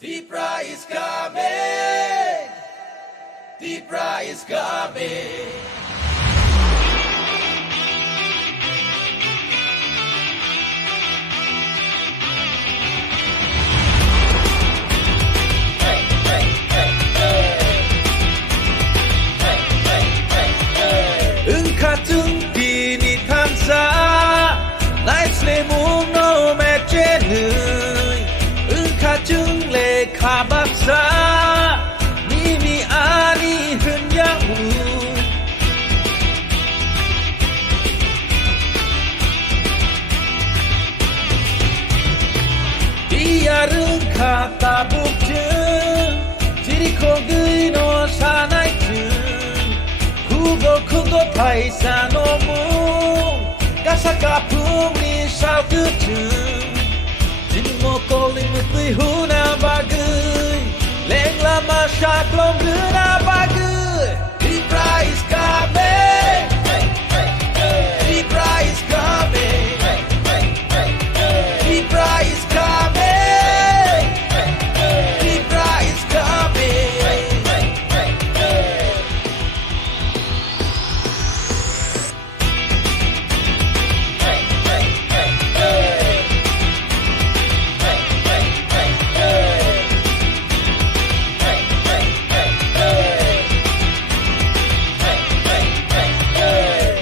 Deepra is coming. Deepra is coming. Katong pinitansa Nights le mong no mechenuy Katong le kabaksa Nimi ani hunyamu Diyarung kata bukjeng Tiri kogui no sanay Kugo paisa no mu Kasaka pung ni sao tu chung Jin mo ko ling mit tui hu na bagui Leng lama syak long gu na bagui Deepra is coming. Deepra is coming. Deepra is coming. Deepra is coming.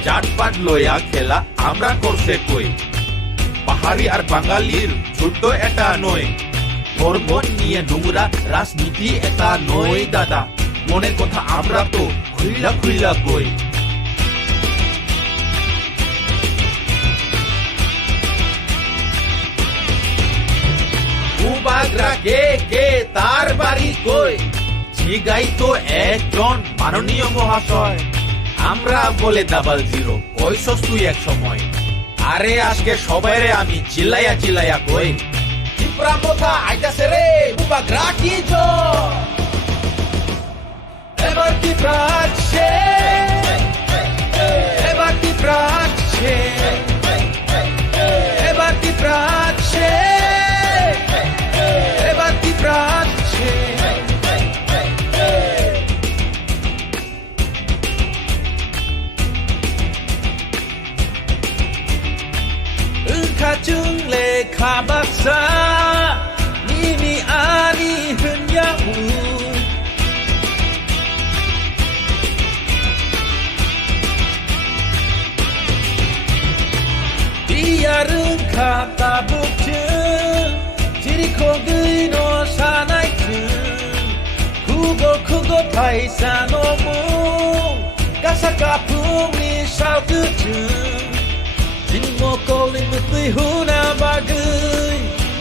জাটপাট লয়া খেলা আমরা করছে কই পাহাড়ি আর বাঙালির ছোট্ট এটা নয় ধর্ম নিয়ে নোংরা রাজনীতি এটা নয় দাদা মনের কথা আমরা তো খুইলা খুইলা কই উবাগরা কে তার বাড়ি কই জিগাই তো একজন মাননীয় মহাশয় আমরা বলে ডাবল জিরো কইছস তুই এক সময় আরে আজকে সবাইরে আমি চিল্লাইয়া চিল্লাইয়া কই Deepra mota aitase re Ubagra ki jo Ebar Deepra che Ebar Deepra che Ebar Deepra che Ebar Deepra che Katong le kabaksa Nimi ani hunyamu Diyarung kata bukjeng Tiri kogui no sanay Kugo paisa no mu Kasaka pung ni sao tu chung Jin mo ko ling mit tui hu na bagui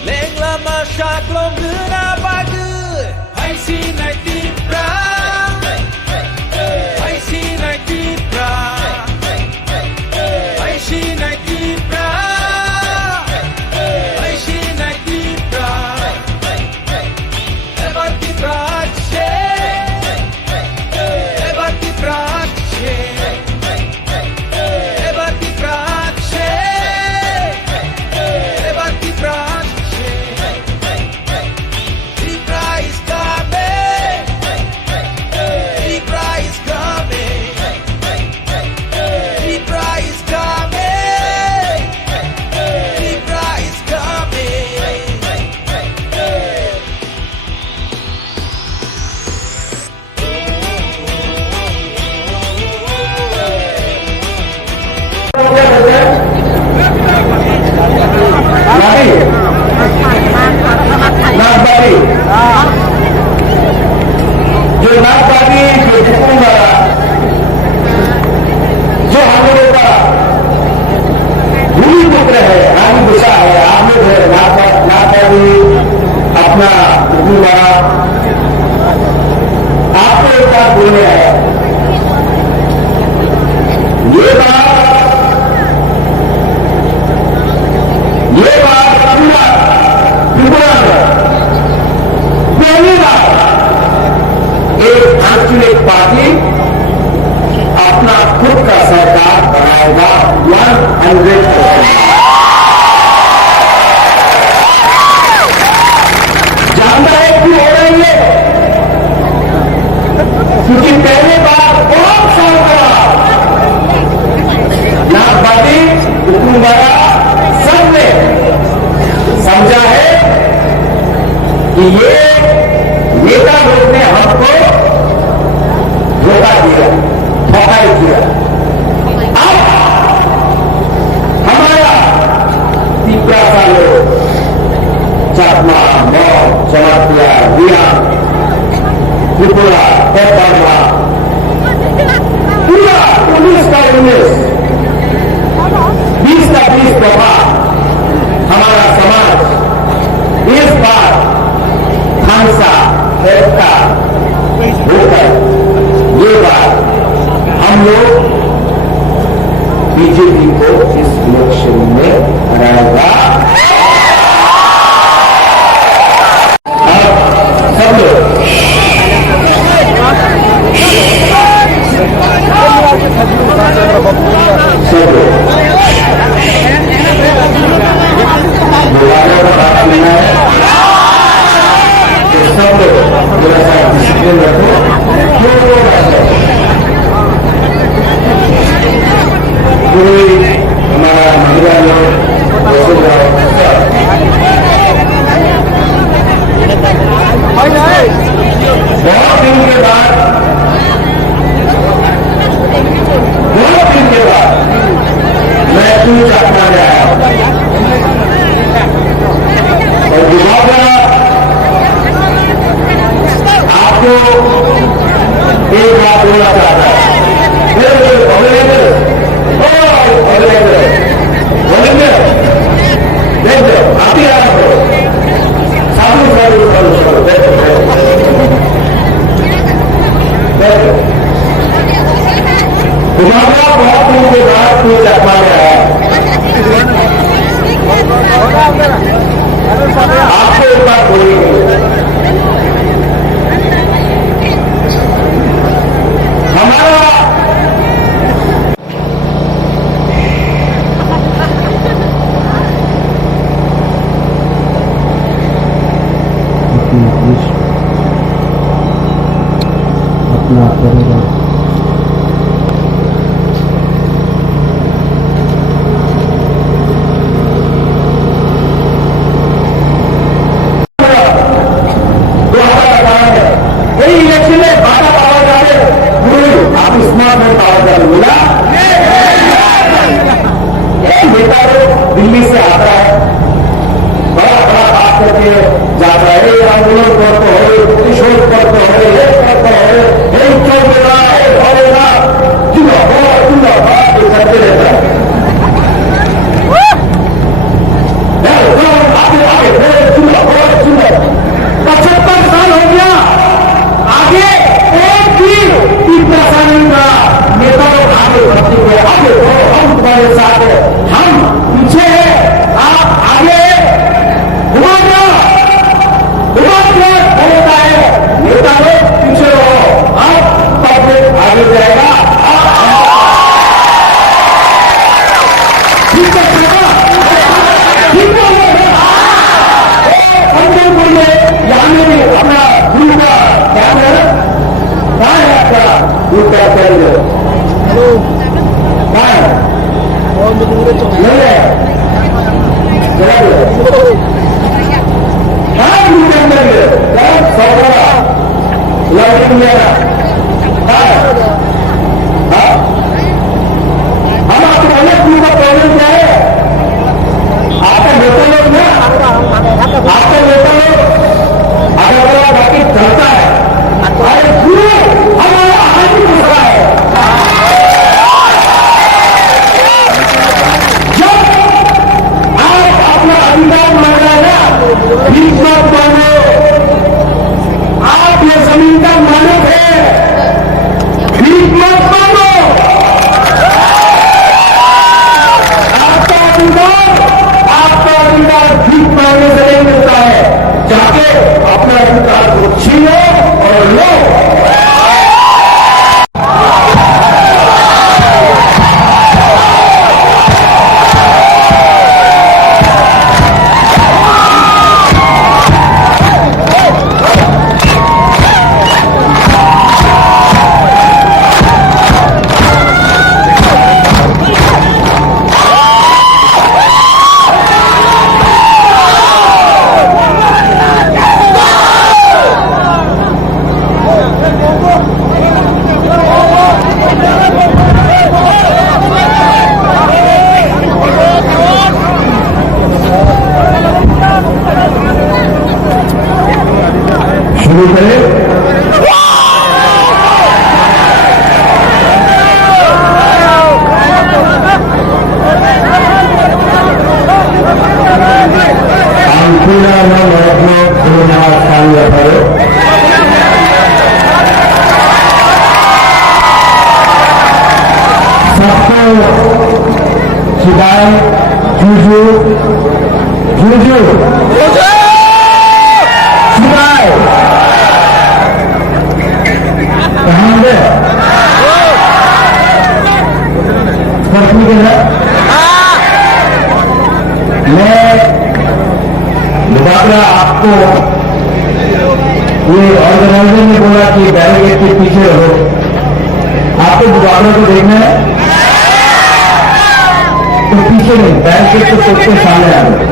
Leng lama syak long gu na bagui Hai si nai Deepra Hai si nai Deepra Hai si nai Deepra Hai si nai Deepra Ebar Deepra che Ebar Deepra che Ebar Deepra Deepra is coming. Deepra is coming. Deepra is coming. Deepra is coming. नागबारी जो नागबारी जो जितूंगा जो हम लोगों का भूमि पुत्र है आदि गुस्सा है आप लोग है नागबारी अपना जितूंगा आपको एक बात बोलने है ये बात पूरा त्रिपुरा में पहली बार एक आंचलिक पार्टी अपना खुद का सरकार बनाएगा 100%। जानता है क्योंकि पहली बार बहुत साल का नागपाती हुकुमवाला सबने समझा है कि ये नेता लोग ने हमको धोखा दिया, धोखा दिया। अब हमारा तीसरा साल चाकमा मौ जमातिया दिया त्रिपुरा पैताला पूरा 19 का 19 20 का 20 दफा हमारा समाज इस बार हंसा एकता होकर ये बार हम लोग बीजेपी को इस इलेक्शन में हराएगा। अब सब लोग दोबारा का बात लेना है, सब लोग थोड़ा सा डिसिप्लिन रखो। कोई हमारा महिला लोग बहुत दिन के बाद मैं तू चाहता गया और दुबारा आपको एक बात बोलना चाहता है। आप ही आप साधु तुम्हारा बहुत दिन के बाद कोई जमा गया है। आपको एक बात बोलेंगे, हमारा अपना करेगा। दिल्ली से आता है, बड़ा बड़ा बात करके जाता है, आंदोलन करते है, किशोर करते है, करते है, चल देना है, भरेगा करते रहता है। आगे 75 साल हो गया, आगे एक भी परेशानी का नेता लोग आगे बढ़ते हुए आगे हम तुम्हारे साथ है, हम पीछे है, आप आगे होता है, नेता लोग पीछे रहो, आप पब्लिक आगे जाएगा। ठीक है, ठीक है, अंदर बोलिए, यहाँ भी अपना गुरु का ध्यान है, कहाँ है आपका गुरु का करेंगे? कहाँ है? नहीं है, हाँ गुरु के अंदर है, सौदा लड़की मेरा, हाँ हम आपको अनेक गुरु का प्रॉब्लम क्या है? आपका नेता लोग ना, आपका नेता लोग अगर बाकी चलता है, अरे गुरु हमारा हाथ ही घुस रहा है। जब आप अपना अधिकार मान रहे हैं ना, भीख मत मांगो, आप ये जमीन का मालिक है, भीख मत मांगो। आपका अधिकार भीख मांगने से नहीं मिलता है, जाके अपने अधिकार को छीनो और लो। शुरू करें। Sidai, Juju, Sidai, कहाँ है? स्कॉर्पियो के है? मैं दोबारा आपको ये ऑर्गेनाइजर ने बोला कि बैरिकेड के पीछे रहो, आपको दोबारा को देखना है तो पीछे नहीं, बैरिकेड के तोड़ के सामने आ गए।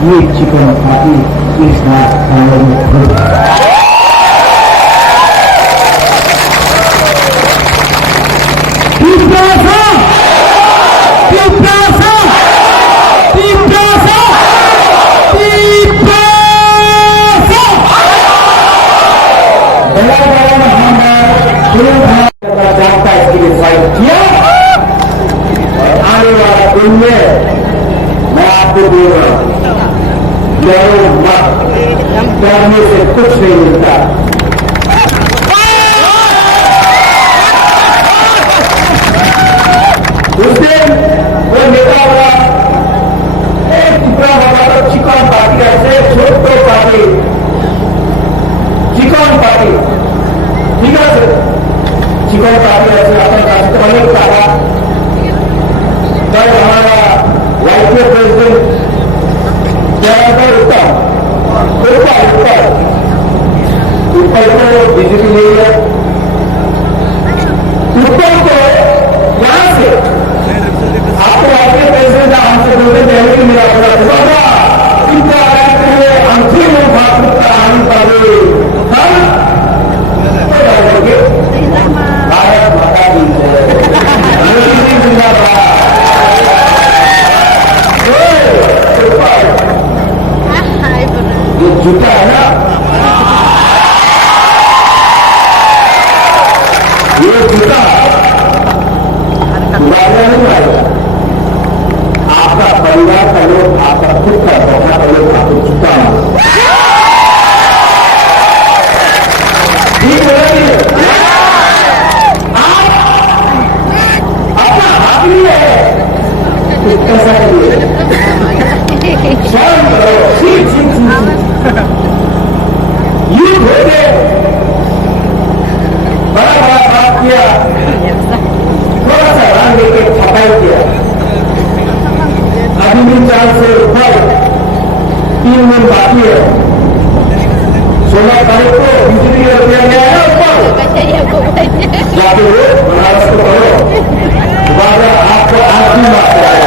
ये चिकन पार्टी इस बार आने वाला दिन में मैं आपको बोल रहा हूं, डरो मत, डरने से कुछ नहीं मिलता। उस दिन वो नेता हुआ एक टुकड़ा होगा तो चिकन पार्टी ऐसे छोटो पार्टी, चिकन पार्टी, ठीक है सर, चिकन पार्टी ऐसे अपन राष्ट्रपति कहा कल हमारा वाइस प्रेसिडेंट ऊपर को बीजेपी ले लिया, ऊपर को यहां से आपको वाइस प्रेसिडेंट हमसे बोलते पहले कि मेरा पूरा इनका अंतिम भागवत आने वाले हम भारत माता की जिंदाबाद। ये जूता है ना, ये जूता दोबारा नहीं आएगा। आपका परिवार का लोग, आपका खुद का बचा का लोग आपको जूता ठीक है। आप अपना हाथ नहीं है कैसा करिए, स्वयं करो, युद्ध हो गए, बड़ा बड़ा बात किया, थोड़ा सा रंग लेके छपाई किया, अभी भी 4 से ऊपर 3 दिन बाकी है। 16 तारीख को बिजली दिया गया है ऊपर जाके वो बनारस को करो, दोबारा आपको आखिरी बात कराया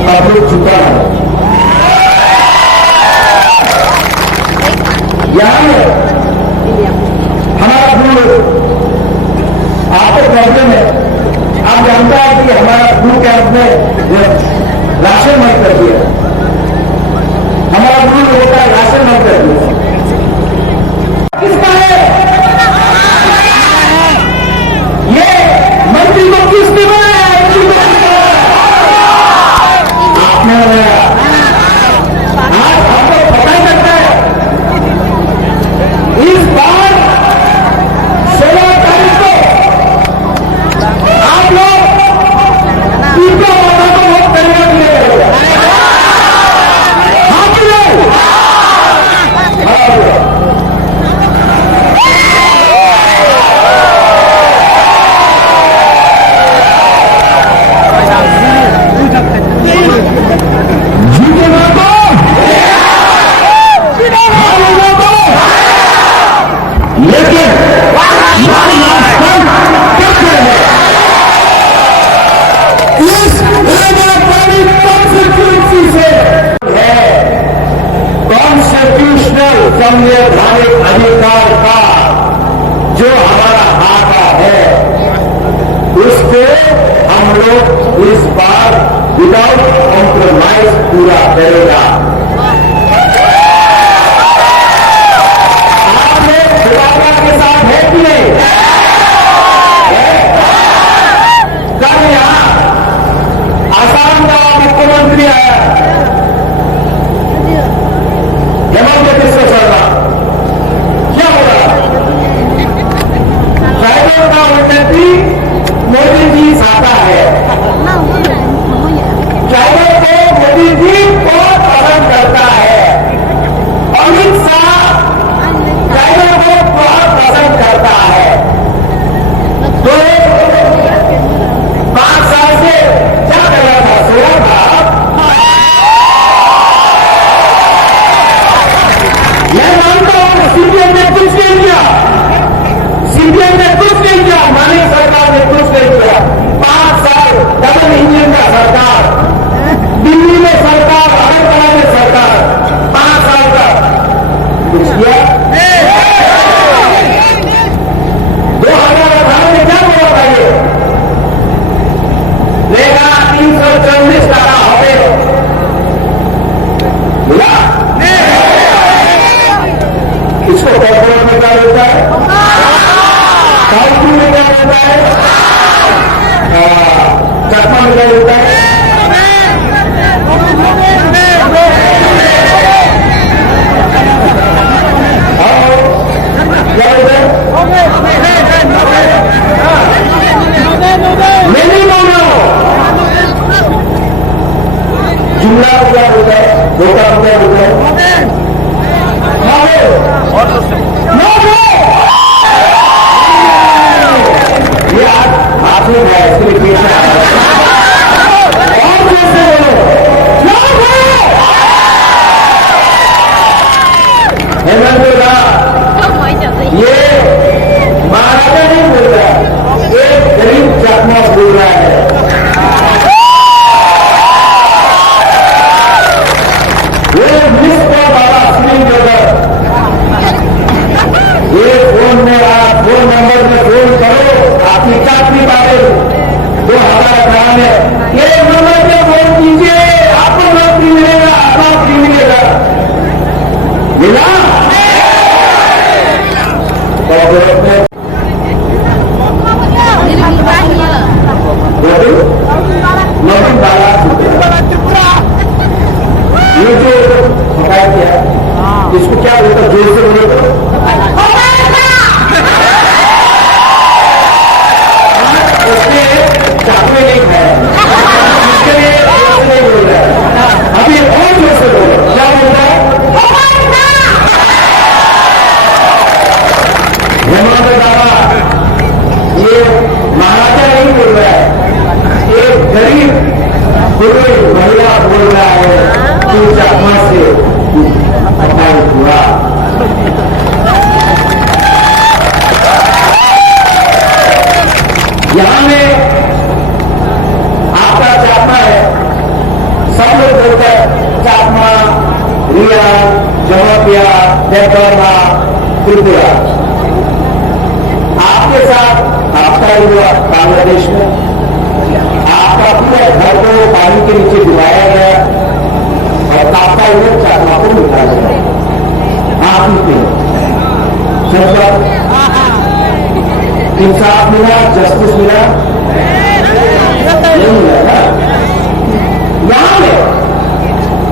पब्लिक चुका है। यहाँ हमारा ब्लू आपको प्रॉब्लम है, आप जानता है कि हमारा ब्लू कैंप में राशन मत कर दिया, हमारा ब्लू होता है राशन मत कर दिया, किसका है ये मंत्री को किसने बनाया, आपने बनाया। आज हमको पता ही लगता है इस बार 16 करेगा। आप लोग सुधाकर के साथ है कि नहीं? कल यहाँ आसाम का मुख्यमंत्री आया हेमंत बिस्वा शर्मा, क्या बोला? ड्राइवर का उन्नति मोदी जी चाहता है। ड्राइवर को मोदी जी बहुत पसंद करता है। अमित शाह ड्राइवर को बहुत पसंद करता है। तो 5 साल से क्या कर रहा था? सोया था। मैं मानता हूं सीपीएम ने कुछ नहीं किया, सीपीएम ने कुछ नहीं किया, मानी सरकार ने कुछ नहीं किया। 5 साल डबल इंजन का सरकार, दिल्ली में सरकार, अगरतला में सरकार, 5 साल का कुछ किया। 2018 में क्या बोला था? ये लेगा 344 टाका হবে बोला। इसको कॉर्पोरेट में क्या मिलता है? काउंटी में क्या मिलता है? चकमा में क्या मिलता है? क्या मिलता है? मैं नहीं बोल रहा हूं। जुमला को क्या बोलता है? धोखा को क्या बोलता है? ये हाथ में है, इसके लिए पीछे और कैसे बोलो? हेमंत का ये महाराजा नहीं बोल रहा, एक गरीब चकमा बोल रहा है। ये मिस्टर बाबा स्क्रीन पर ये फोन में आप फोन नंबर में फोन करो, आपकी चाकरी पाए 2018 में ये नंबर पे फोन कीजिए, आपको नौकरी मिलेगा, नौकरी मिलेगा। मिला कॉर्पोरेट में नौकरी डाला। ये जो हटाया गया इसको क्या बोलता? जोर से बोले तो उसने चाकू नहीं खाया, उसके लिए जोर से नहीं बोल रहा है। अभी और जोर से बोलो, क्या बोल रहा है? हेमंत बाबा ये महाराजा नहीं बोल रहा है, एक गरीब बुरी महिला बोल रहा है कि चकमा से हमारे पूरा यहां में आपका चकमा है, सब लोग बोलते हैं चकमा, रिया, जमातिया, देवबर्मा, त्रिपुरा। आपके साथ आपका हुआ बांग्लादेश में, आपका पूरे घर को पानी के नीचे डुबाया गया और आपका हुए चकमा को निकाला गया। आप ही थे इंसाफ मिला, जस्टिस मिला, नहीं मिला ना। यहां में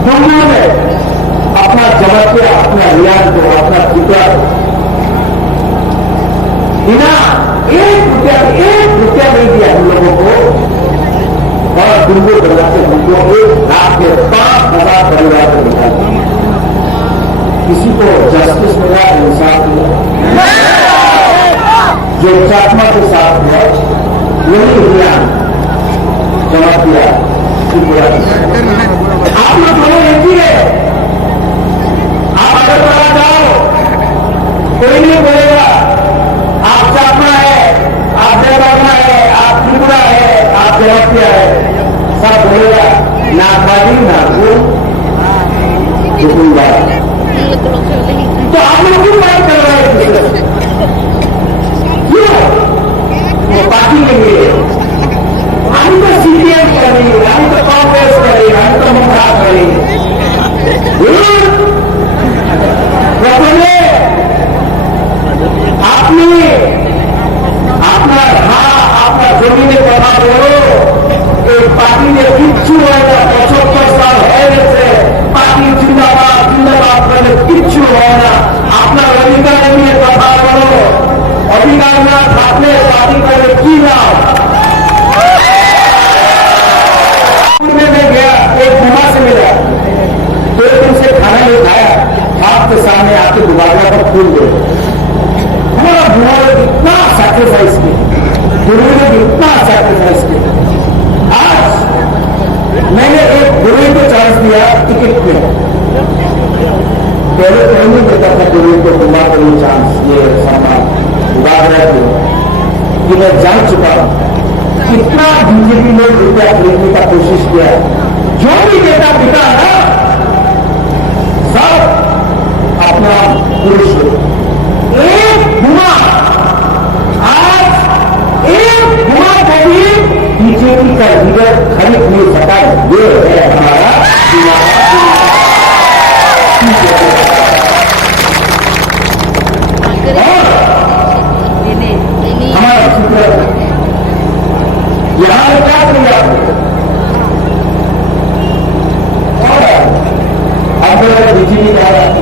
दुनिया में अपना जमातिया, अपना रियाज को, अपना त्रिपुरा बिना 1 रुपया नहीं दिया हम लोगों को और दुर्गो बना से हमको 1 लाख के 5,000 परिवार को निकाल दिया। किसी को जस्टिस मिला, इंसाफ मिला? जो चकमा के साथ हुआ वही हुआ जमातिया त्रिपुरा। आप लोग दोनों एक ही है। आप अगर पता जाओ कोई नहीं बोलेगा आप चकमा है, आप देवबर्मा है, आप त्रिपुरा है, आप जमातिया है, सब बोलेगा नागबाजी, नागपुर, दुकुलबाज। तो आप लोग क्यों बात कर रहे हैं? क्यों? वो पार्टी लेंगे, हम तो सीपीएम करेंगे, हम तो कांग्रेस करेंगे, हम तो मुमताज करेंगे। अधिकारियों अपने पार्टी का एक की नाम में गया, एक बुआ से मिला, 2 दिन से खाना नहीं खाया, आपके सामने आपके दुबारा पर फूल दे। हमारा बुआ ने इतना सैक्रिफाइस किया, गुरु ने इतना सैक्रिफाइस किया। आज मैंने एक गुरु को चांस दिया टिकट पे, पहले कहीं नहीं देता था गुरु को बुआ को ये चांस, ये सम्मान उबारा कि मैं जान चुका हूं कितना बीजेपी ने रुपया खरीदने का कोशिश किया है। जो भी नेता पिता है सब अपना पुरुष हो। एक धुआं आज एक धुआं को भी बीजेपी का लीडर खरीद नहीं सका। ये है हमारा हमारा सूत्र यहां क्या किया अब बिजली जा रहा है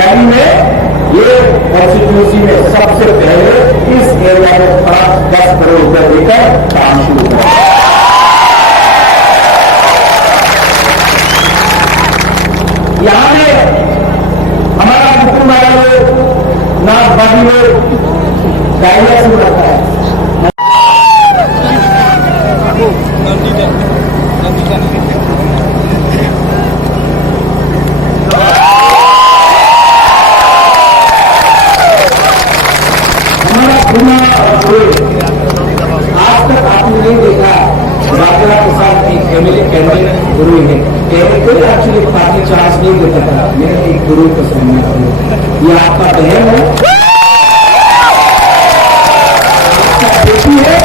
रैली में ये कॉन्स्टिट्यूंसी में सबसे पहले इस एरिया में 10 करोड़ रुपए देकर काम शुरू किया। यहां में हमारा मुकुंद नाथबाजी में गाइडलाइन शुरू रखा है। आज तक आपने नहीं देखा राजा के साथ एक एमएलए कैंडिडेट गुरु है, कोई एक्चुअली पार्टी चार्ज नहीं देता था। मैं एक गुरु को सम्मान, ये आपका बहन है, आपका बेटी है,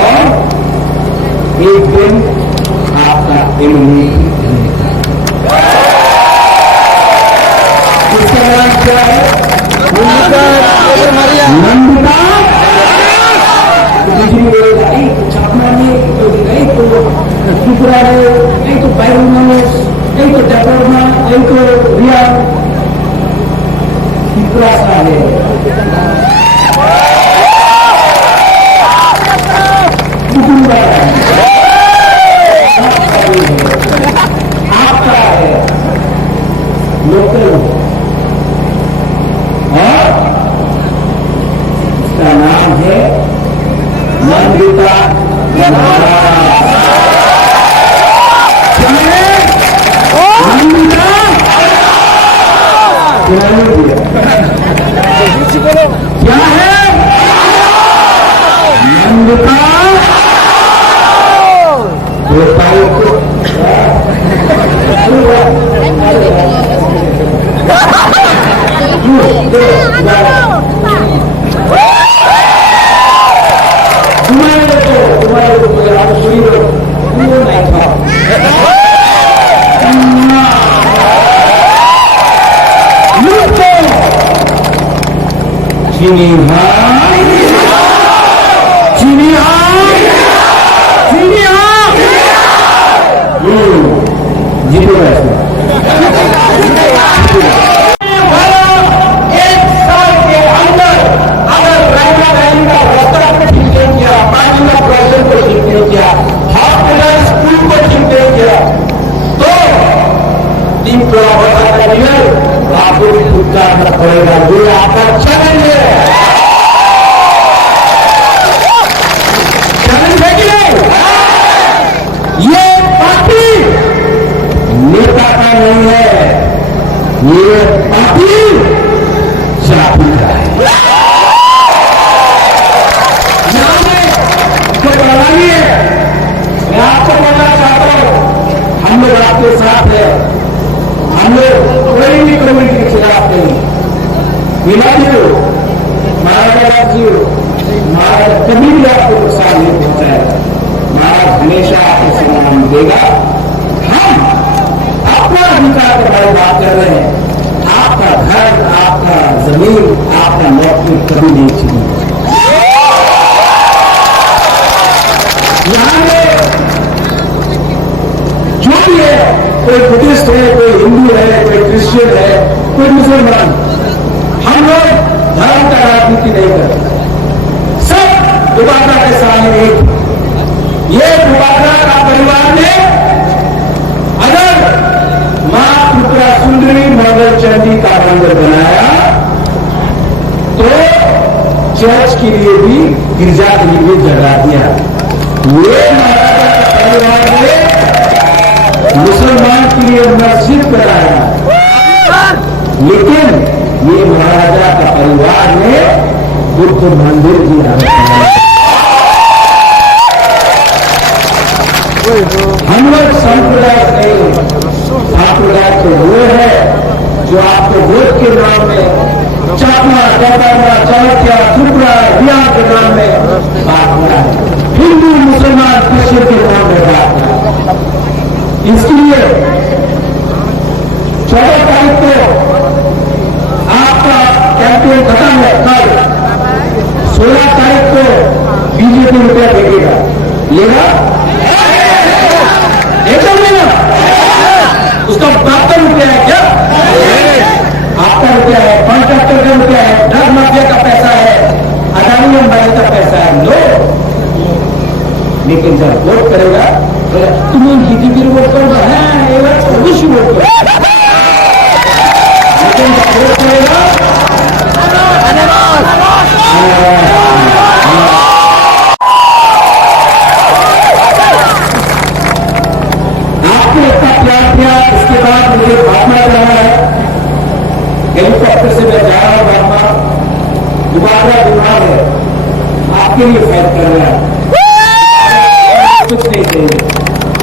और एक दिन आपका एमएलए। इसका नाम क्या है? नंदिता। नहीं तो छपना में, नहीं तो त्रिपुरा में, नहीं तो पैरू में, नहीं तो जयपुर में, नहीं तो रिया त्रिपुरा सा है। आपका है लोकल, उसका नाम है नंदिता। क्या है नंदिता? गोपाल को चीनी ये अपील जाति का है। यहाँ में जो लड़ाई है, मैं आपको कहना चाहता हूं, हम लोग आपके साथ हैं। हम लोग कोई भी कम्युनिटी के खिलाफ नहीं। विलायू महाराज जी, महाराज कभी भी आपको नुकसान नहीं पहुंचाएगा। महाराज हमेशा आपको सम्मान देगा। हम अपना अधिकार के बारे में बात कर रहे हैं। आपका घर, आपका जमीन, आपका नौकरी कभी नहीं छीनेगा। यहाँ में जो भी है, कोई बुद्धिस्ट है, कोई हिंदू है, कोई क्रिश्चियन है, कोई मुसलमान, हम लोग धर्म का राजनीति नहीं करते। सब दुबारा के सामने एक। ये दुबारा का परिवार ने अगर मां त्रिपुरा सुंदरी मदर चंडी का मंदिर बनाया तो चर्च के लिए भी, गिरजा के लिए भी जगह दिया। ये महाराजा का परिवार ने मुसलमान के लिए मस्जिद बनाया, लेकिन ये महाराजा का परिवार ने बुद्ध मंदिर दिया। हम लोग संप्रदाय नहीं, संप्रदाय तो वो है जो आपको वोट के नाम में चापना, डबरना, चालकिया, त्रिपुरा, बिहार के नाम में बात हो रहा है। हिंदू, मुसलमान, क्रिश्चियन के नाम में बात हो रहा है। इसके लिए 14 तारीख को आपका कैंपेन खत्म है। कल 16 तारीख को बीजेपी रुपया देखेगा, लेगा एकदम लेगा। उसका आपका रुपया है क्या? आपका रुपया है, कॉन्ट्रैक्टर का रुपया है, ड्रग माफिया का पैसा है, अडानी अंबानी का पैसा है। लो, लेकिन जब वोट करेगा तुम्हें बीजेपी वोट करो, अवश्य वोट करो। लेकिन जब वोट करेगा आपको इतना प्यार किया, इसके बाद मुझे भागना जाना है। हेलीकॉप्टर से मैं जा रहा हूं भागना। दोबारा बीमार है, आपके लिए फाइट कर रहा है। कुछ नहीं चाहिए।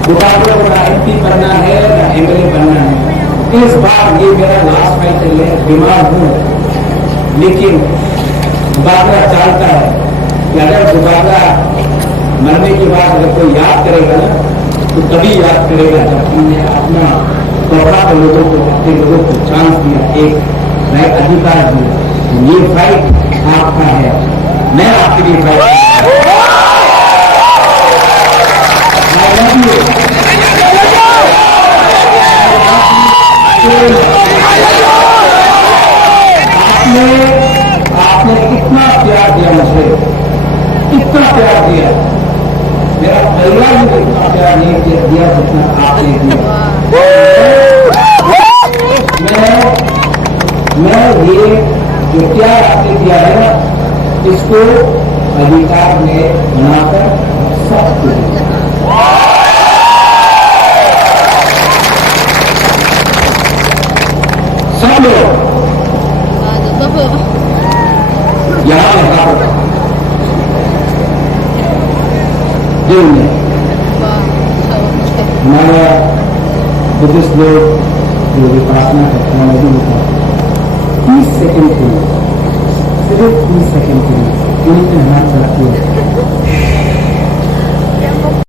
दोबारा ना एमपी बनना है ना एमएलए बनना है। इस बार ये मेरा लास्ट फाइट है। बीमार हूं, लेकिन दोबारा चाहता है कि अगर दोबारा मरने के बाद अगर कोई याद करेगा ना, तो तभी याद करेगा जब हमने अपना तोहफा को लोगों को, अपने लोगों को चांस दिया, एक नया अधिकार दिया। ये फाइट आपका है, मैं आपके लिए फाइट। आपने कितना प्यार दिया मुझे, कितना प्यार दिया। मेरा परिवार ने इतना प्यार नहीं दिया जितना आपने दिया। मैं ये जो प्यार आपने दिया है ना, इसको अधिकार में बनाकर सबको दिया। सब लोग यहाँ में दिल में हमारा बुद्धिस्ट लोग जो विपासना करते हैं, नदी होता है 30 सेकंड के लिए, सिर्फ 30 सेकंड के लिए उनके हाथ रखिए।